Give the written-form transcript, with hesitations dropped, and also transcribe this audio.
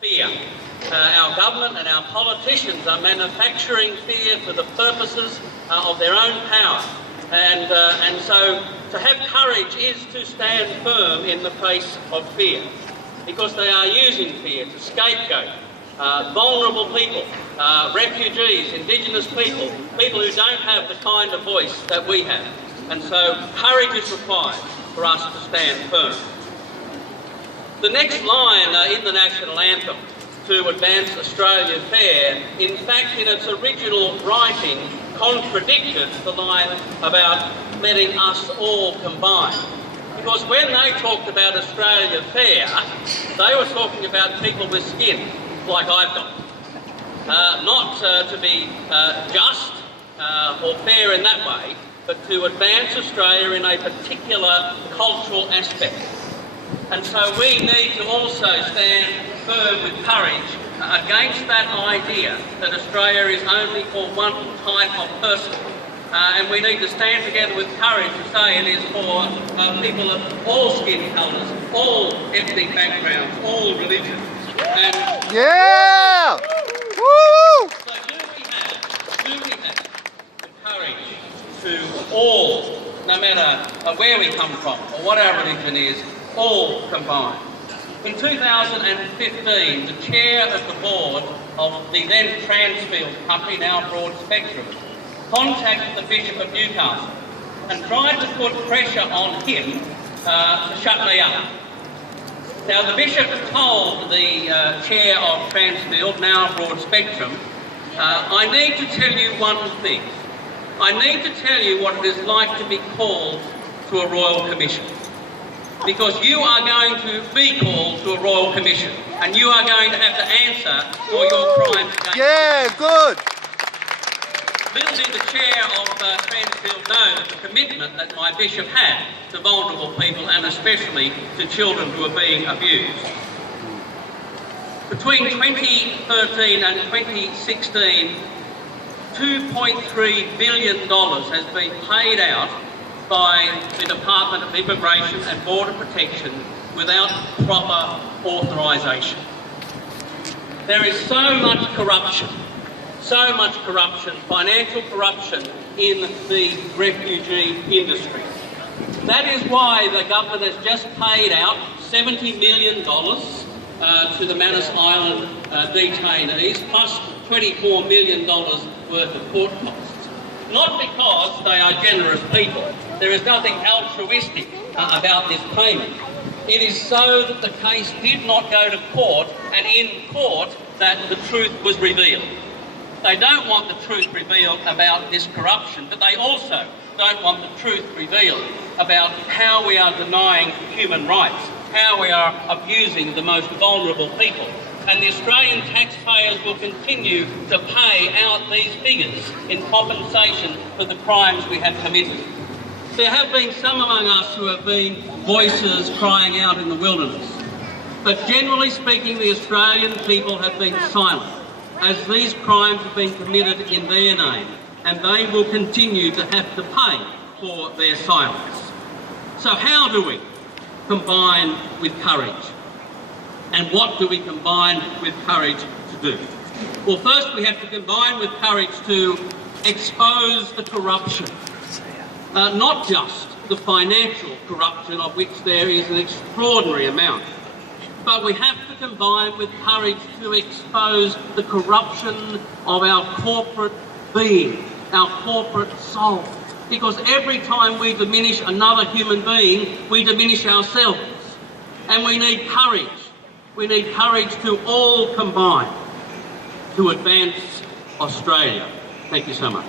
Fear. Our government and our politicians are manufacturing fear for the purposes of their own power. And so to have courage is to stand firm in the face of fear, because they are using fear to scapegoat vulnerable people, refugees, Indigenous people, people who don't have the kind of voice that we have. And so courage is required for us to stand firm. The next line in the National Anthem, "To Advance Australia Fair," in fact, in its original writing, contradicted the line about letting us all combine. Because when they talked about Australia Fair, they were talking about people with skin, like I've got. Not to be just or fair in that way, but to advance Australia in a particular cultural aspect. And so we need to also stand firm with courage against that idea that Australia is only for one type of person. And we need to stand together with courage to say it is for people of all skin colours, all ethnic backgrounds, all religions. And yeah! Woo! So do we have the courage to all, no matter where we come from or what our religion is, all combined? In 2015, the chair of the board of the then Transfield company, now Broad Spectrum, contacted the Bishop of Newcastle and tried to put pressure on him to shut me up. Now, the Bishop told the chair of Transfield, now Broad Spectrum, I need to tell you one thing. I need to tell you what it is like to be called to a Royal Commission. Because you are going to be called to a Royal Commission and you are going to have to answer for your crimes against good. Little did the chair of Transfield know the commitment that my bishop had to vulnerable people and especially to children who are being abused. Between 2013 and 2016, $2.3 billion has been paid out by the Department of Immigration and Border Protection without proper authorisation. There is so much corruption, financial corruption in the refugee industry. That is why the government has just paid out $70 million to the Manus Island detainees, plus $24 million worth of court costs. Not because they are generous people. There is nothing altruistic about this payment. It is so that the case did not go to court, and in court that the truth was revealed. They don't want the truth revealed about this corruption, but they also don't want the truth revealed about how we are denying human rights, how we are abusing the most vulnerable people. And the Australian taxpayers will continue to pay out these figures in compensation for the crimes we have committed. There have been some among us who have been voices crying out in the wilderness. But generally speaking, the Australian people have been silent as these crimes have been committed in their name, and they will continue to have to pay for their silence. So how do we combine with courage? And what do we combine with courage to do? Well, first we have to combine with courage to expose the corruption. Not just the financial corruption, of which there is an extraordinary amount, but we have to combine with courage to expose the corruption of our corporate being, our corporate soul. Because every time we diminish another human being, we diminish ourselves. And we need courage. We need courage to all combine to advance Australia. Thank you so much.